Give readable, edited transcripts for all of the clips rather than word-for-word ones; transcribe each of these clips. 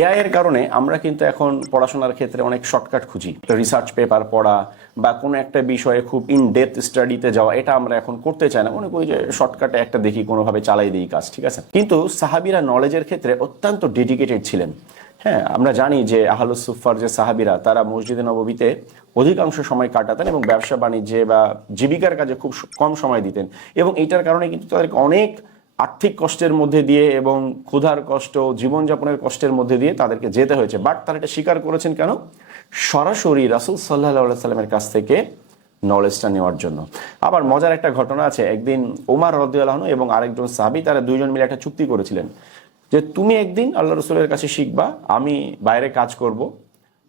AI এর কারণে আমরা কিন্তু এখন পড়াশোনার ক্ষেত্রে অনেক শর্টকাট খুঁজি। রিসার্চ পেপার পড়া বা কোনো একটা বিষয়ে খুব ইন ডেপথ স্টাডিতে যাওয়া, এটা আমরা এখন করতে চাই না। মনে করি যে শর্টকাটে একটা দেখি, কোনোভাবে চালাই দিই কাজ, ঠিক আছে। কিন্তু সাহাবীরা নলেজের ক্ষেত্রে অত্যন্ত ডেডিকেটেড ছিলেন। হ্যাঁ, আমরা জানি যে আহলুস সুফার যে সাহাবীরা, তারা মসজিদে নববীতে অধিকাংশ সময় কাটাতেন এবং ব্যবসা বাণিজ্যে বা জীবিকার কাজে খুব কম সময় দিতেন। এবং এইটার কারণে কিন্তু তাদেরকে অনেক আর্থিক কষ্টের মধ্যে দিয়ে এবং ক্ষুধার কষ্ট, জীবনযাপনের কষ্টের মধ্যে দিয়ে তাদেরকে যেতে হয়েছে। বাট তারা এটা স্বীকার করেছেন কেন? সরাসরি রাসূল সাল্লাল্লাহু আলাইহি সাল্লামের কাছ থেকে নলেজটা নেওয়ার জন্য। আবার মজার একটা ঘটনা আছে, একদিন ওমর রাদিয়াল্লাহু আনহু এবং আরেকজন সাহাবী, তারা দুইজন মিলে একটা চুক্তি করেছিলেন যে তুমি একদিন আল্লাহ রসুলের কাছে শিখবা, আমি বাইরে কাজ করব,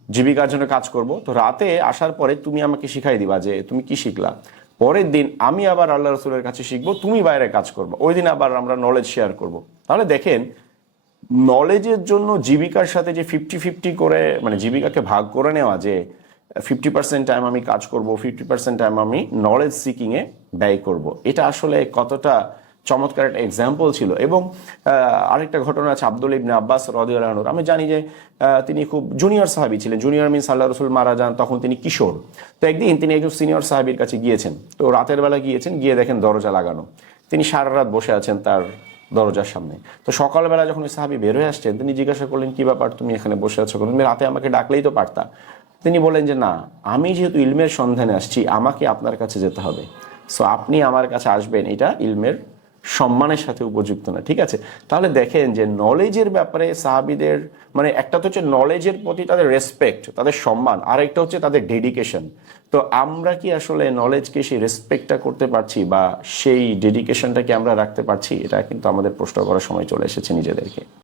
জীবিকার জন্য কাজ করব, তো রাতে আসার পরে তুমি আমাকে শিখাই দিবা যে তুমি কি শিখলা। পরের দিন আমি আবার আল্লাহ রসুলের কাছে শিখবো, তুমি বাইরে কাজ করবো, ওই দিন আবার আমরা নলেজ শেয়ার করব। তাহলে দেখেন, নলেজের জন্য জীবিকার সাথে যে 50-50 করে, মানে জীবিকাকে ভাগ করে নেওয়া, যে 50% টাইম আমি কাজ করব, 50% টাইম আমি নলেজ সিকিংয়ে ব্যয় করব, এটা আসলে কতটা চমৎকার একটা এক্সাম্পল ছিল। এবং আরেকটা ঘটনা আছে আব্দুল ইবনে আব্বাস রাদিয়াল্লাহু আনহু। আমি জানি যে তিনি খুব জুনিয়র সাহাবী ছিলেন। জুনিয়র মিনস আল্লাহ রসুল মারা যান তখন তিনি কিশোর। তো একদিন তিনি একজন সিনিয়র সাহাবীর কাছে গিয়েছেন। তো রাতের বেলা গিয়েছেন, গিয়ে দেখেন দরজা লাগানো। তিনি সারা রাত বসে আছেন তার দরজার সামনে। তো সকালবেলা যখন ওই সাহাবী বের হয়ে আসছেন, তিনি জিজ্ঞাসা করলেন, কি ব্যাপার, তুমি এখানে বসে আছো, তুমি রাতে আমাকে ডাকলেই তো পারতা। তিনি বললেন যে না, আমি যেহেতু ইলমের সন্ধানে আসছি, আমাকে আপনার কাছে যেতে হবে। সো আপনি আমার কাছে আসবেন, এটা ইলমের সম্মানের সাথে উপযুক্ত না, ঠিক আছে। তাহলে দেখেন যে নলেজের ব্যাপারে সাহাবীদের, মানে একটা তো হচ্ছে নলেজের প্রতি তাদের রেসপেক্ট, তাদের সম্মান, আর একটা হচ্ছে তাদের ডেডিকেশন। তো আমরা কি আসলে নলেজকে সেই রেসপেক্টটা করতে পারছি, বা সেই ডেডিকেশনটাকে আমরা রাখতে পারছি? এটা কিন্তু আমাদের প্রশ্ন করার সময় চলে এসেছে নিজেদেরকে।